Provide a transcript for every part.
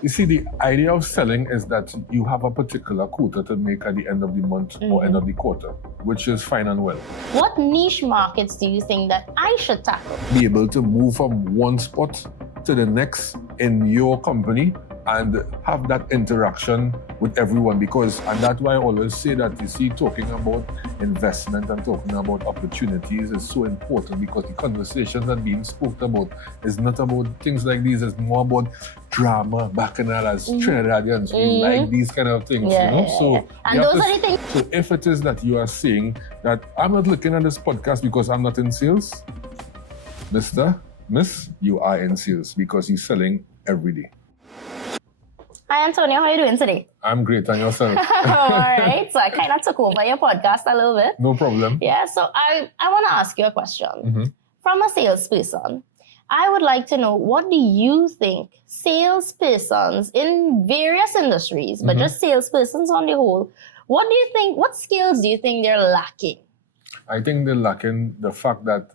You see, the idea of selling is that you have a particular quota to make at the end of the month or end of the quarter, which is fine and well. What niche markets do you think that I should tackle? Be able to move from one spot to the next in your company and have that interaction with everyone, and that's why I always say that, you see, talking about investment and talking about opportunities is so important, because the conversations that being spoken about is not about things like these, it's more about drama, bacchanal, as Trinidadians. We like these kind of things, you know? So, and those are the things. So if it is that you are saying that I'm not looking at this podcast because I'm not in sales, Miss, you are in sales because you're selling every day. Hi, Antonio. How are you doing today? I'm great. And yourself? All right. So I kind of took over your podcast a little bit. No problem. Yeah. So I want to ask you a question. From a salesperson, I would like to know, what do you think salespersons in various industries, but just salespersons on the whole, what skills do you think they're lacking? I think they're lacking the fact that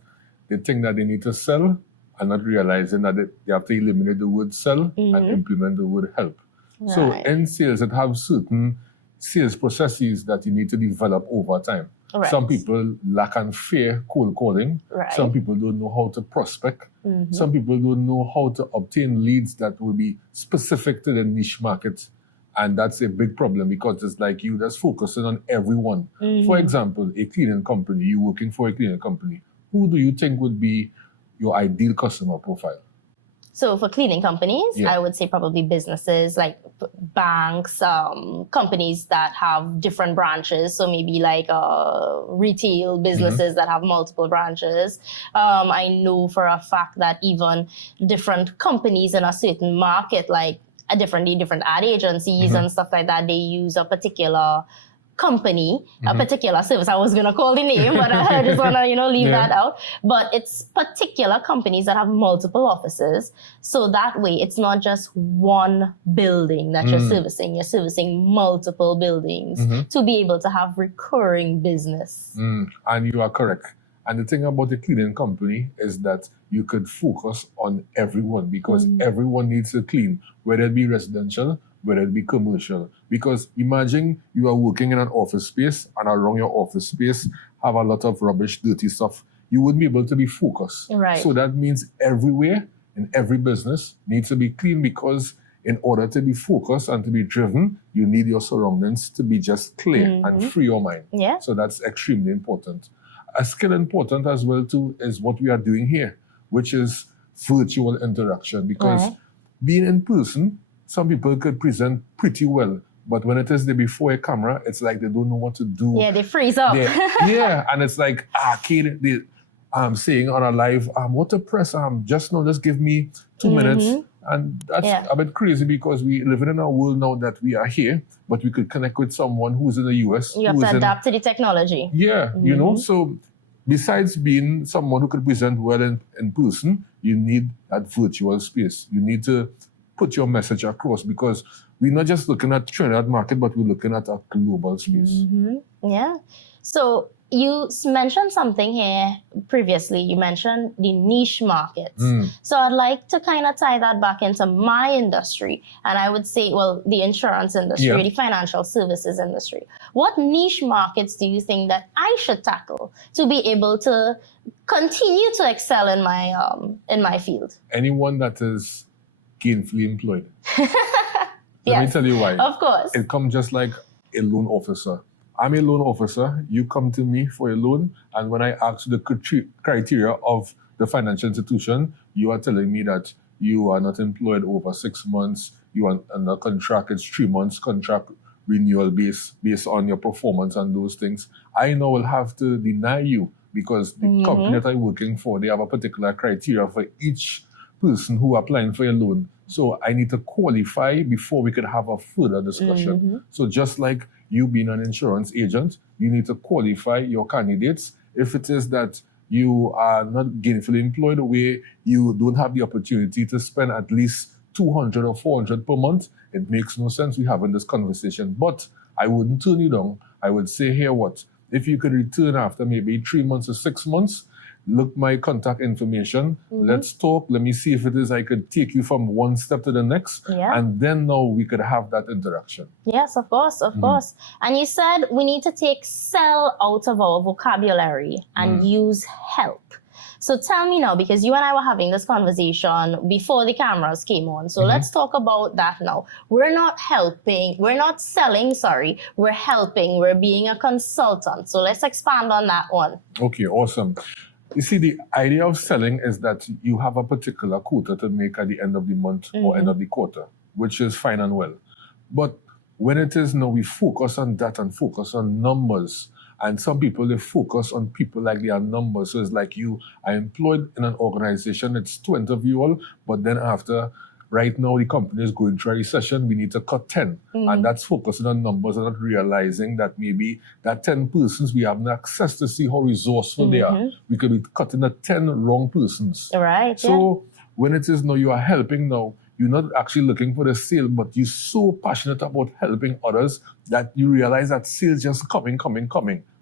they think that they need to sell and not realizing that they have to eliminate the word sell and implement the word help. Right. So in sales, it have certain sales processes that you need to develop over time. Right. Some people lack and fear cold calling. Right. Some people don't know how to prospect. Some people don't know how to obtain leads that will be specific to the niche market. And that's a big problem, because it's like you just focusing on everyone. For example, a cleaning company, you're working for a cleaning company. Who do you think would be your ideal customer profile? So for cleaning companies, I would say probably businesses like banks, companies that have different branches. So maybe like retail businesses that have multiple branches. I know for a fact that even different companies in a certain market, like different ad agencies and stuff like that, they use a particular company, a particular service. I was going to call the name, but I just want to, leave that out. But it's particular companies that have multiple offices. So that way, it's not just one building that you're servicing. You're servicing multiple buildings to be able to have recurring business. And you are correct. And the thing about the cleaning company is that you could focus on everyone, because everyone needs to clean, whether it be residential, whether it be commercial. Because imagine you are working in an office space, and around your office space have a lot of rubbish, dirty stuff. You wouldn't be able to be focused. Right. So that means everywhere in every business needs to be clean, because in order to be focused and to be driven, you need your surroundings to be just clear and free your mind. Yeah. So that's extremely important. A skill important as well too is what we are doing here, which is virtual interaction. Because being in person, some people could present pretty well, but when it is there before a camera, it's like they don't know what to do. Yeah, they freeze up. And it's like, Kate, I'm saying on a live, what to press, just give me 2 minutes. And that's a bit crazy, because we live in a world now that we are here, but we could connect with someone who's in the US. You have to adapt to the technology. Yeah, so besides being someone who could present well in person, you need that virtual space. You need to put your message across, because we're not just looking at Trinidad market, but we're looking at a global space. Yeah. So you mentioned something here previously. You mentioned the niche markets. So I'd like to kind of tie that back into my industry. And I would say, the insurance industry, the financial services industry. What niche markets do you think that I should tackle to be able to continue to excel in my field? Anyone that is gainfully employed. Let me tell you why. Of course. It comes just like a loan officer. I'm a loan officer. You come to me for a loan, and when I ask the criteria of the financial institution, you are telling me that you are not employed over 6 months. You are under contract. It's 3 months contract renewal based on your performance and those things. I now will have to deny you, because the company that I'm working for, they have a particular criteria for each person who are applying for a loan. So I need to qualify before we could have a further discussion. So just like you being an insurance agent, you need to qualify your candidates. If it is that you are not gainfully employed, where you don't have the opportunity to spend at least 200 or 400 per month, it makes no sense we having this conversation. But I wouldn't turn you down. I would say, here what? If you could return after maybe 3 months or 6 months, look my contact information. Let's talk. Let me see if it is I could take you from one step to the next. Yeah. And then now we could have that interaction. Yes, of course, of course. And you said we need to take sell out of our vocabulary and use help. So tell me now, because you and I were having this conversation before the cameras came on. So let's talk about that now. We're not helping, we're not selling, sorry. We're helping, we're being a consultant. So let's expand on that one. Okay, awesome. You see, the idea of selling is that you have a particular quota to make at the end of the month or end of the quarter, which is fine and well. But when it is now, we focus on that and focus on numbers. And some people, they focus on people like they are numbers. So it's like you are employed in an organization, it's 20 of you all, but then after, right now, the company is going through a recession, we need to cut 10. And that's focusing on numbers and not realizing that maybe that 10 persons, we have no access to see how resourceful they are. We could be cutting the 10 wrong persons. Right. So when it is now, you are helping now, you're not actually looking for the sale, but you're so passionate about helping others that you realize that sales just coming.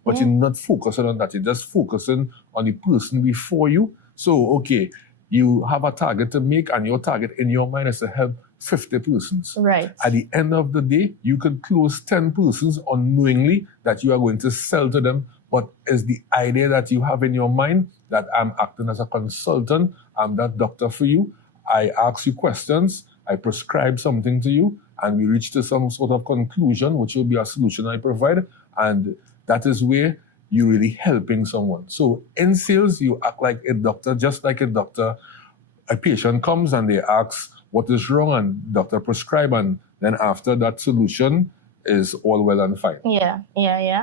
But you're not focusing on that. You're just focusing on the person before you. So, okay, you have a target to make, and your target in your mind is to help 50 persons. Right. At the end of the day, you could close 10 persons unknowingly that you are going to sell to them. But it's the idea that you have in your mind that I'm acting as a consultant, I'm that doctor for you. I ask you questions, I prescribe something to you, and we reach to some sort of conclusion, which will be a solution I provide. And that is where you're really helping someone. So in sales, you act like a doctor, just like a doctor. A patient comes and they ask what is wrong, and doctor prescribe, and then after that solution is all well and fine. Yeah.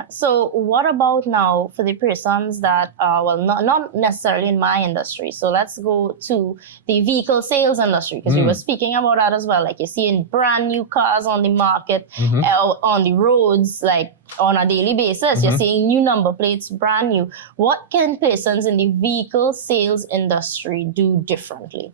So what about now for the persons that, not necessarily in my industry. So let's go to the vehicle sales industry, because we were speaking about that as well. Like you're seeing brand new cars on the market, on the roads, like on a daily basis. You're seeing new number plates, brand new. What can persons in the vehicle sales industry do differently?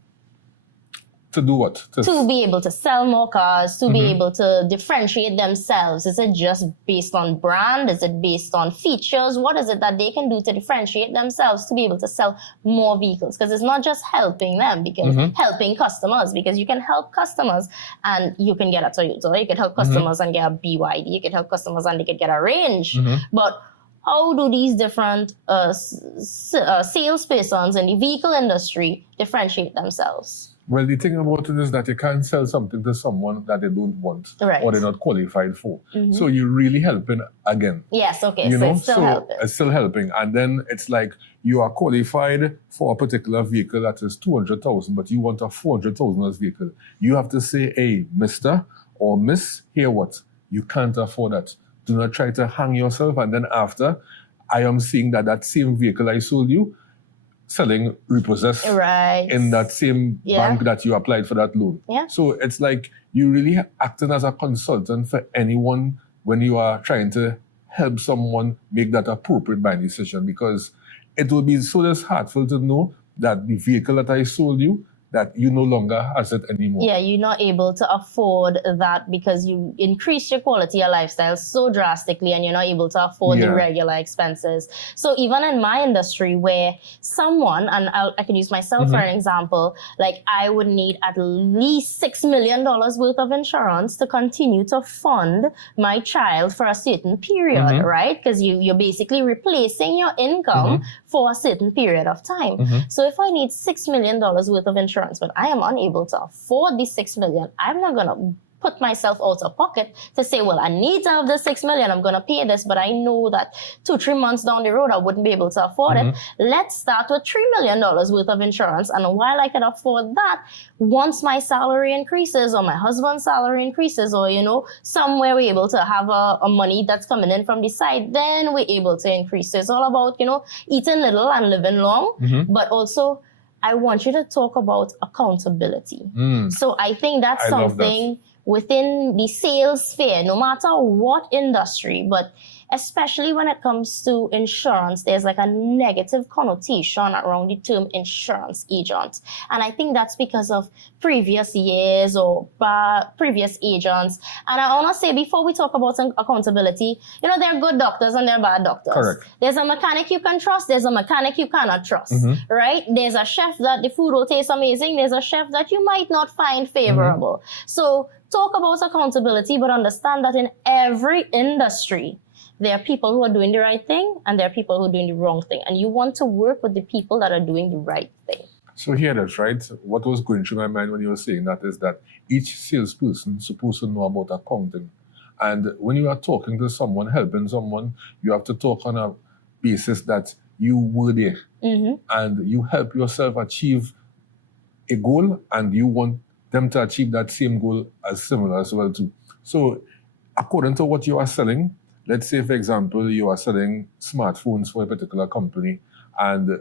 To do what? To be able to sell more cars, to be able to differentiate themselves. Is it just based on brand? Is it based on features? What is it that they can do to differentiate themselves to be able to sell more vehicles? Because it's not just helping them, because helping customers, because you can help customers and you can get a Toyota, you can help customers and get a BYD, you can help customers and they can get a range. But how do these different salespersons in the vehicle industry differentiate themselves? Well, the thing about it is that you can't sell something to someone that they don't want or they're not qualified for. So you're really helping again. Yes, okay. You so know, it's still helping. It's still helping. And then it's like you are qualified for a particular vehicle that is 200,000, but you want a 400,000 vehicle. You have to say, hey, Mr. or Miss, hear what? You can't afford that. Do not try to hang yourself. And then after, I am seeing that same vehicle I sold you, selling repossessed in that same bank that you applied for that loan. So it's like you really acting as a consultant for anyone when you are trying to help someone make that appropriate buying decision, because it will be so disheartening to know that the vehicle that I sold you, that you no longer has it anymore. Yeah, you're not able to afford that because you increase your quality of lifestyle so drastically and you're not able to afford the regular expenses. So even in my industry where someone, and I can use myself for an example, like I would need at least $6 million worth of insurance to continue to fund my child for a certain period, right? Because you're basically replacing your income for a certain period of time. So if I need $6 million worth of insurance, but I am unable to afford the $6 million, I'm not going to put myself out of pocket to say, well, I need to have the $6 million, I'm going to pay this, but I know that 2-3 months down the road, I wouldn't be able to afford it. Let's start with $3 million worth of insurance. And while I can afford that, once my salary increases or my husband's salary increases, or, you know, somewhere we're able to have a money that's coming in from the side, then we're able to increase. So it's all about, you know, eating little and living long, but also I want you to talk about accountability. So I think that's something within the sales sphere, no matter what industry, but especially when it comes to insurance, there's like a negative connotation around the term insurance agent. And I think that's because of previous years or previous agents. And I want to say, before we talk about accountability, there are good doctors and there are bad doctors. Correct. There's a mechanic you can trust. There's a mechanic you cannot trust, right? There's a chef that the food will taste amazing. There's a chef that you might not find favorable. So talk about accountability, but understand that in every industry, there are people who are doing the right thing and there are people who are doing the wrong thing. And you want to work with the people that are doing the right thing. So here it is, right? What was going through my mind when you were saying that is that each salesperson is supposed to know about accounting. And when you are talking to someone, helping someone, you have to talk on a basis that you were there. And you help yourself achieve a goal and you want them to achieve that same goal as similar as well too. So according to what you are selling, let's say, for example, you are selling smartphones for a particular company and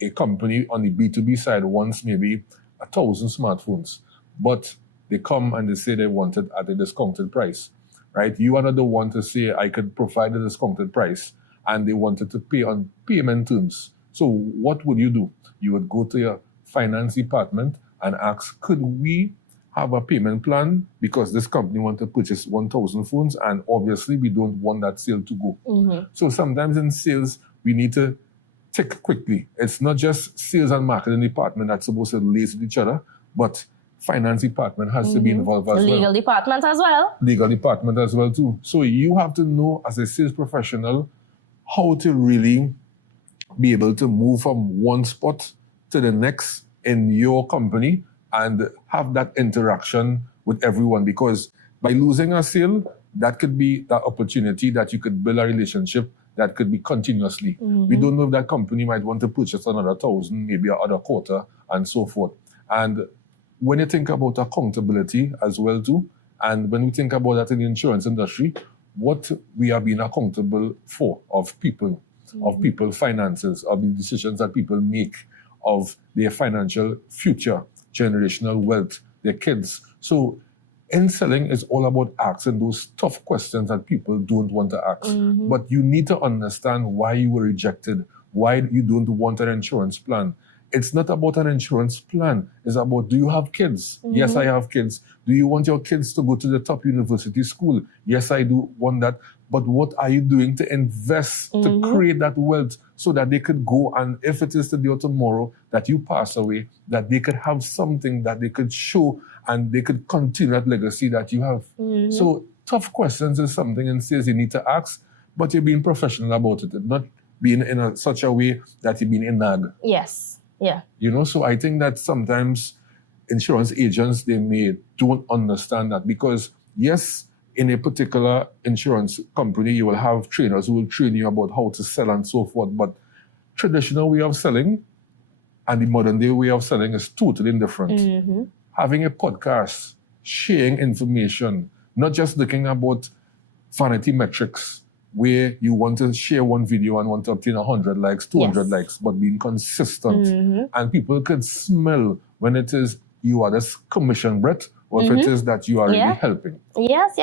a company on the B2B side wants maybe 1,000 smartphones, but they come and they say they want it at a discounted price, right? You are not the one to say, I could provide a discounted price, and they wanted to pay on payment terms. So what would you do? You would go to your finance department and ask, could we have a payment plan because this company wants to purchase 1,000 phones and obviously we don't want that sale to go. So sometimes in sales, we need to tick quickly. It's not just sales and marketing department that's supposed to liaise with each other, but finance department has to be involved as well. Legal department as well. Legal department as well too. So you have to know as a sales professional how to really be able to move from one spot to the next in your company and have that interaction with everyone, because by losing a sale, that could be that opportunity that you could build a relationship that could be continuously. We don't know if that company might want to purchase another 1,000, maybe another quarter, and so forth. And when you think about accountability as well too, and when we think about that in the insurance industry, what we are being accountable for of people, finances, of the decisions that people make, of their financial future, generational wealth, their kids. So in selling, it's all about asking those tough questions that people don't want to ask. But you need to understand why you were rejected, why you don't want an insurance plan. It's not about an insurance plan. It's about, do you have kids? Yes, I have kids. Do you want your kids to go to the top university school? Yes, I do want that. But what are you doing to invest, to create that wealth so that they could go, and if it is today or tomorrow that you pass away, that they could have something that they could show and they could continue that legacy that you have. So tough questions is something in sales you need to ask, but you're being professional about it, not being in such a way that you're being a nag. Yes. Yeah. So I think that sometimes insurance agents, they don't understand that, because yes, in a particular insurance company, you will have trainers who will train you about how to sell and so forth. But traditional way of selling and the modern day way of selling is totally different. Having a podcast, sharing information, not just looking about vanity metrics, where you want to share one video and want to obtain 100 likes, 200 likes, but being consistent. And people could smell when it is you are just commission breath, or if it is that you are really helping. Yes.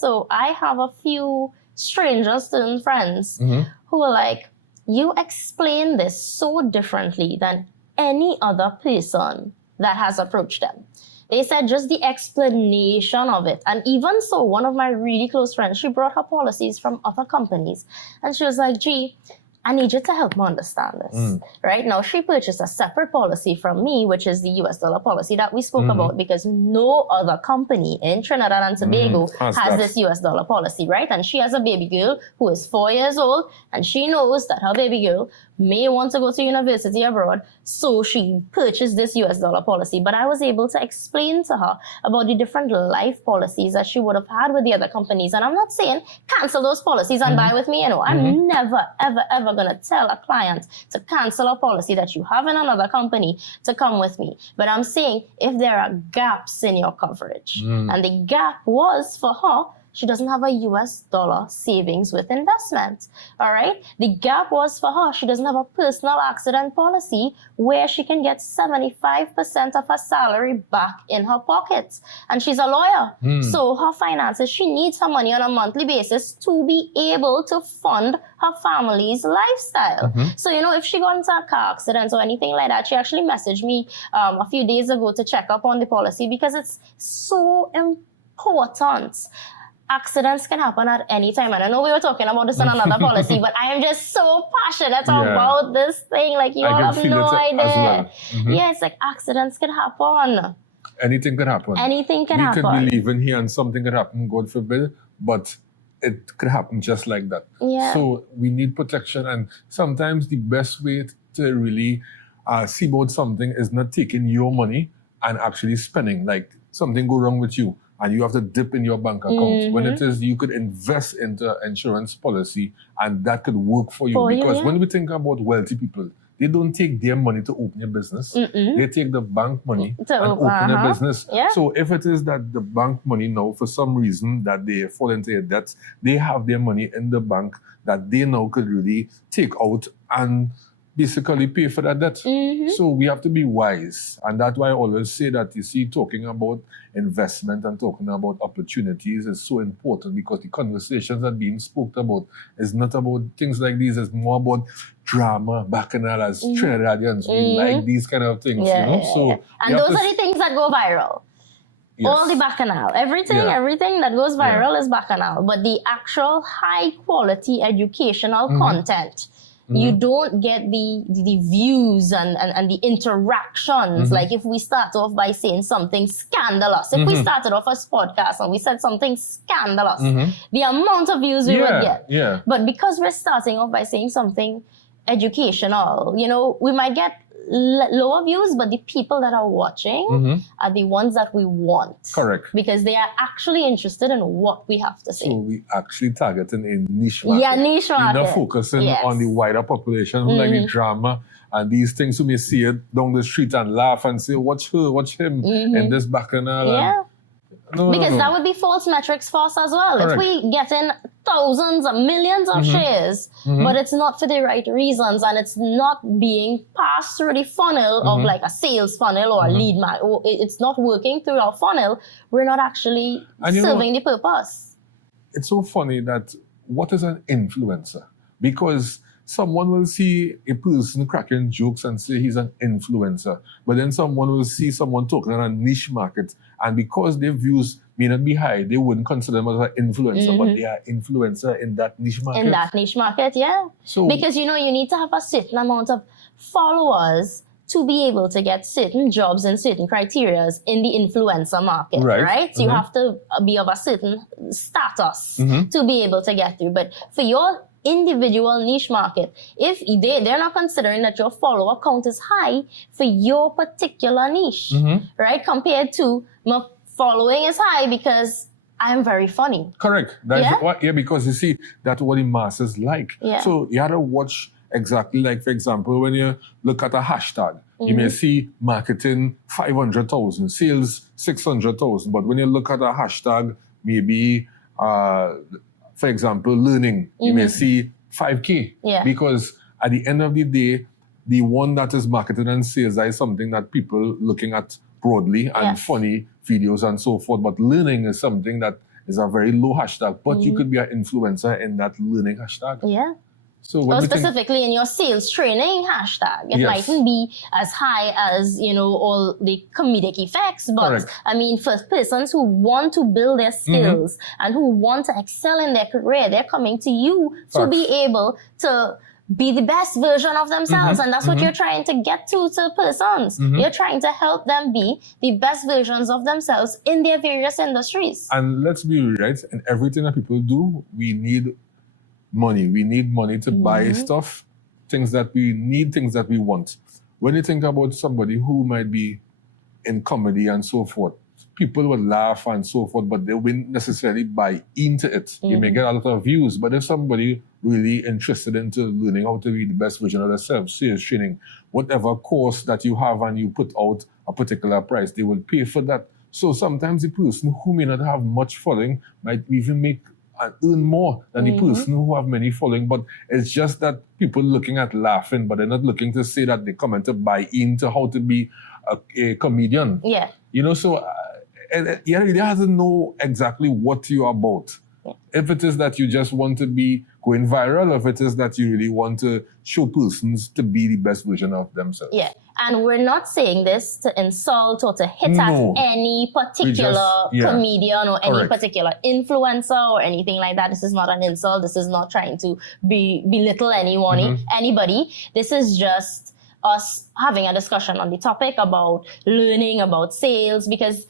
So I have a few strangers, student friends, who are like, you explain this so differently than any other person that has approached them. They said just the explanation of it. And even so, one of my really close friends, she brought her policies from other companies. And she was like, gee, I need you to help me understand this. Right now, she purchased a separate policy from me, which is the US dollar policy that we spoke about, because no other company in Trinidad and Tobago has this US dollar policy, right? And she has a baby girl who is 4 years old, and she knows that her baby girl may want to go to university abroad, so she purchased this US dollar policy. But I was able to explain to her about the different life policies that she would have had with the other companies. And I'm not saying cancel those policies and buy with me. I'm never, ever going to tell a client to cancel a policy that you have in another company to come with me. But I'm saying if there are gaps in your coverage, and the gap was for her she doesn't have a US dollar savings with investment. All right. The gap was for her. She doesn't have a personal accident policy where she can get 75% of her salary back in her pockets. And she's a lawyer. So her finances, she needs her money on a monthly basis to be able to fund her family's lifestyle. So, if she got into a car accident or anything like that, she actually messaged me a few days ago to check up on the policy because it's so important. Accidents can happen at any time. And I know we were talking about this in another policy, but I am just so passionate about this thing. Like, you all have no idea. Well. Yeah, it's like accidents can happen. Anything can happen. Anything can happen. We could be living here and something could happen, God forbid, but it could happen just like that. Yeah. So we need protection, and sometimes the best way to really see about something is not taking your money and actually spending. Like, something go wrong with you and you have to dip in your bank account. When it is, you could invest into insurance policy and that could work for you. Because when we think about wealthy people, they don't take their money to open a business. They take the bank money and open a business. Yeah. So if it is that the bank money now, for some reason that they fall into a debt, they have their money in the bank that they now could really take out and basically pay for that debt. So we have to be wise. And that's why I always say that, you see, talking about investment and talking about opportunities is so important, because the conversations that are being spoken about is not about things like these. It's more about drama, bacchanal, as Trinidadians. We like these kind of things, So and those are the things that go viral. Yes. All the bacchanal, everything that goes viral is bacchanal. But the actual high quality educational content, you don't get the views and the interactions. Like, if we start off by saying something scandalous, if we started off a podcast and we said something scandalous, the amount of views we would get. Yeah. But because we're starting off by saying something educational, we might get lower views, but the people that are watching are the ones that we want. Correct. Because they are actually interested in what we have to say. So we actually targeting a niche market. Yeah, niche market. We're not focusing on the wider population who like the drama and these things, who may see it down the street and laugh and say, watch her, watch him in this bacchanal. Yeah. Because that would be false metrics for us as well. Correct. If we get in thousands and millions of shares, but it's not for the right reasons and it's not being passed through the funnel of like a sales funnel or a lead it's not working through our funnel, we're not actually serving the purpose. It's so funny that what is an influencer? Because someone will see a person cracking jokes and say he's an influencer. But then someone will see someone talking on a niche market, and because their views may not be high, they wouldn't consider them as an influencer, but they are influencer in that niche market. In that niche market, yeah. So, because, you need to have a certain amount of followers to be able to get certain jobs and certain criteria in the influencer market, right? So you have to be of a certain status to be able to get through. But for your individual niche market, if they're not considering that your follower count is high for your particular niche, right? Compared to my following is high because I'm very funny. Correct. Because you see, that's what the masses like. Yeah. So you have to watch exactly, like, for example, when you look at a hashtag, you may see marketing 500,000, sales 600,000. But when you look at a hashtag, maybe for example, learning, you may see 5K. Yeah. Because at the end of the day, the one that is marketed and sales is something that people looking at broadly and funny videos and so forth. But learning is something that is a very low hashtag. But you could be an influencer in that learning hashtag. Yeah. So or specifically in your sales training hashtag, it mightn't be as high as, all the comedic effects. But I mean, for persons who want to build their skills and who want to excel in their career, they're coming to you to be able to be the best version of themselves. And that's what you're trying to get to persons. You're trying to help them be the best versions of themselves in their various industries. And let's be right, in everything that people do, we need money. We need money to buy stuff, things that we need, things that we want. When you think about somebody who might be in comedy and so forth, people would laugh and so forth, but they wouldn't necessarily buy into it. You may get a lot of views, but if somebody really interested into learning how to be the best version of themselves, sales training, whatever course that you have and you put out a particular price, they will pay for that So sometimes the person who may not have much following might even make and earn more than the person who have many following. But it's just that people looking at laughing, but they're not looking to say that they come and to buy into how to be a comedian. Yeah. You know, so you really have to know exactly what you're about. Yeah. If it is that you just want to be going viral, if it is that you really want to show persons to be the best version of themselves. Yeah. And we're not saying this to insult or to hit at any particular comedian or any particular influencer or anything like that. This is not an insult. This is not trying to belittle anybody. This is just us having a discussion on the topic about learning about sales, because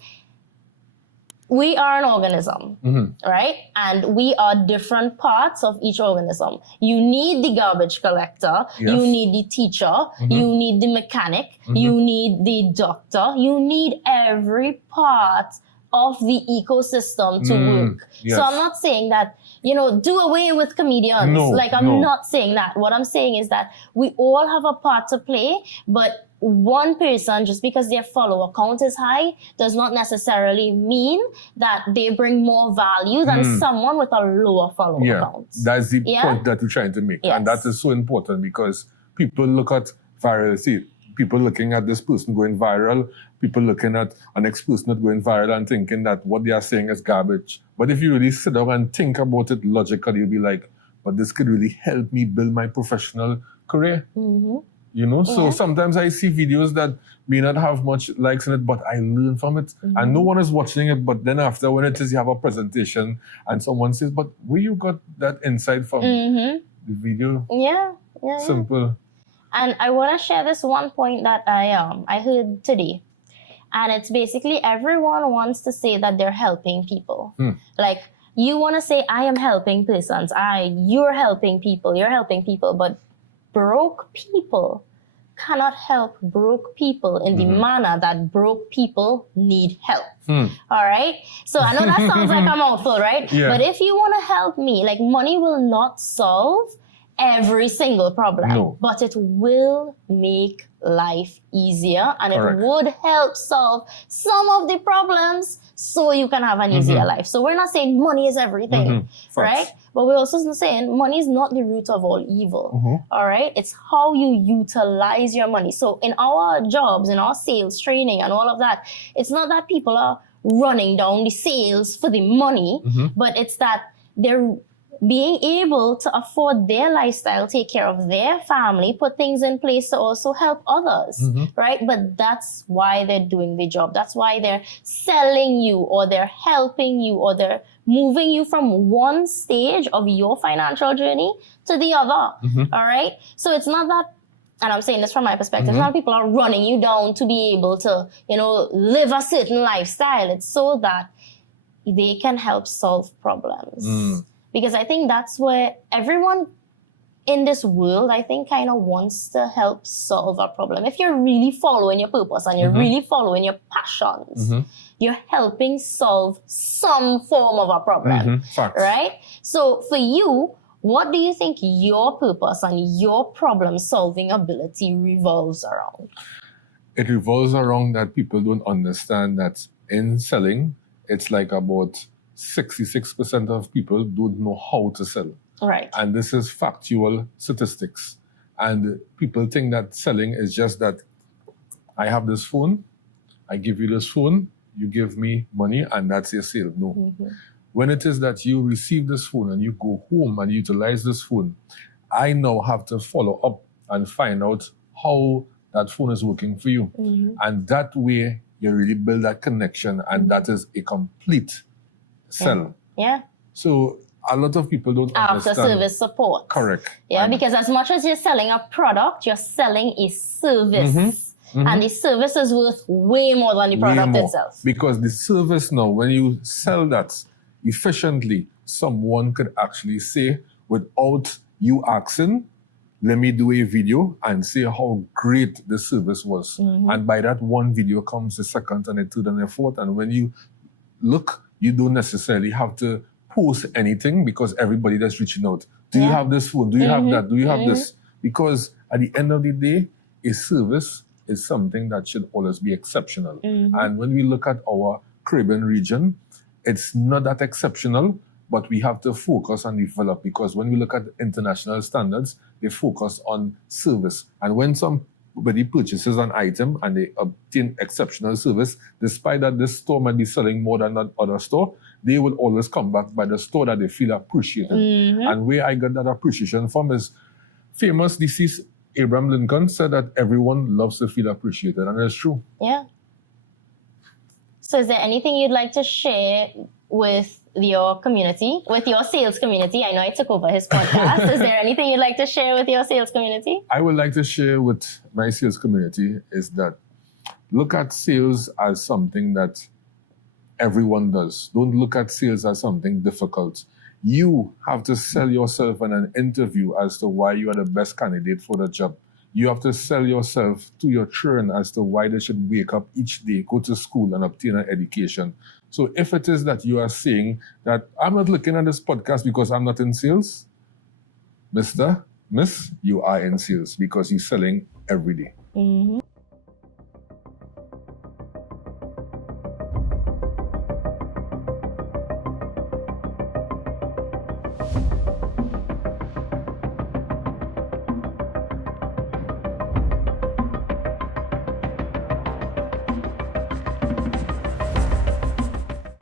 we are an organism, right? And we are different parts of each organism. You need the garbage collector, you need the teacher, you need the mechanic, you need the doctor, you need every part of the ecosystem to work. Yes. So I'm not saying that, do away with comedians. I'm not saying that. What I'm saying is that we all have a part to play, but one person, just because their follower count is high, does not necessarily mean that they bring more value than someone with a lower follower count. That's the point that we're trying to make. Yes. And that is so important, because people look at virality, people looking at this person going viral, people looking at an next person not going viral and thinking that what they are saying is garbage. But if you really sit down and think about it logically, you'll be like, but this could really help me build my professional career. So sometimes I see videos that may not have much likes in it, but I learn from it. And no one is watching it. But then after, when it is you have a presentation and someone says, but where you got that insight from? The video? Yeah. Simple. And I want to share this one point that I heard today. And it's basically everyone wants to say that they're helping people. Like, you want to say, I am helping persons. You're helping people. But broke people cannot help broke people in the manner that broke people need help. All right? So I know that sounds like a mouthful, right? Yeah. But if you want to help me, like, money will not solve every single problem, but it will make life easier, and it would help solve some of the problems so you can have an easier life. So we're not saying money is everything, right? But we're also saying money is not the root of all evil, all right? It's how you utilize your money. So in our jobs, in our sales training and all of that, it's not that people are running down the sales for the money, but it's that they're being able to afford their lifestyle, take care of their family, put things in place to also help others, right? But that's why they're doing the job. That's why they're selling you, or they're helping you, or they're moving you from one stage of your financial journey to the other, all right? So it's not that, and I'm saying this from my perspective, it's not people are running you down to be able to, live a certain lifestyle. It's so that they can help solve problems. Because I think that's where everyone in this world, I think, kind of wants to help solve a problem. If you're really following your purpose and you're really following your passions, you're helping solve some form of a problem, right? So for you, what do you think your purpose and your problem-solving ability revolves around? It revolves around that people don't understand that in selling, it's like about 66% of people don't know how to sell. Right. And this is factual statistics. And people think that selling is just that I have this phone, I give you this phone, you give me money, and that's your sale. No. When it is that you receive this phone and you go home and utilize this phone, I now have to follow up and find out how that phone is working for you. And that way, you really build that connection, and that is a complete sell. Yeah. So a lot of people don't understand. After service support. Correct. Yeah, because as much as you're selling a product, you're selling a service. And the service is worth way more than the product itself. Because the service now, when you sell that efficiently, someone could actually say, without you asking, let me do a video and say how great the service was. And by that one video comes the second and the third and the fourth. And when you look, you don't necessarily have to post anything, because everybody that's reaching out. Do you have this phone? Do you have that? Do you have this? Because at the end of the day, a service is something that should always be exceptional. And when we look at our Caribbean region, it's not that exceptional, but we have to focus and develop, because when we look at international standards, they focus on service. And when somebody purchases an item and they obtain exceptional service, despite that this store might be selling more than that other store, they will always come back by the store that they feel appreciated. And where I got that appreciation from is famous deceased Abraham Lincoln said that everyone loves to feel appreciated, and it's true. Yeah. So is there anything you'd like to share with your community, with your sales community? I know I took over his podcast. Is there anything you'd like to share with your sales community? I would like to share with my sales community is that look at sales as something that everyone does. Don't look at sales as something difficult. You have to sell yourself in an interview as to why you are the best candidate for the job. You have to sell yourself to your children as to why they should wake up each day, go to school and obtain an education. So if it is that you are saying that I'm not looking at this podcast because I'm not in sales, Miss, you are in sales because you're selling every day.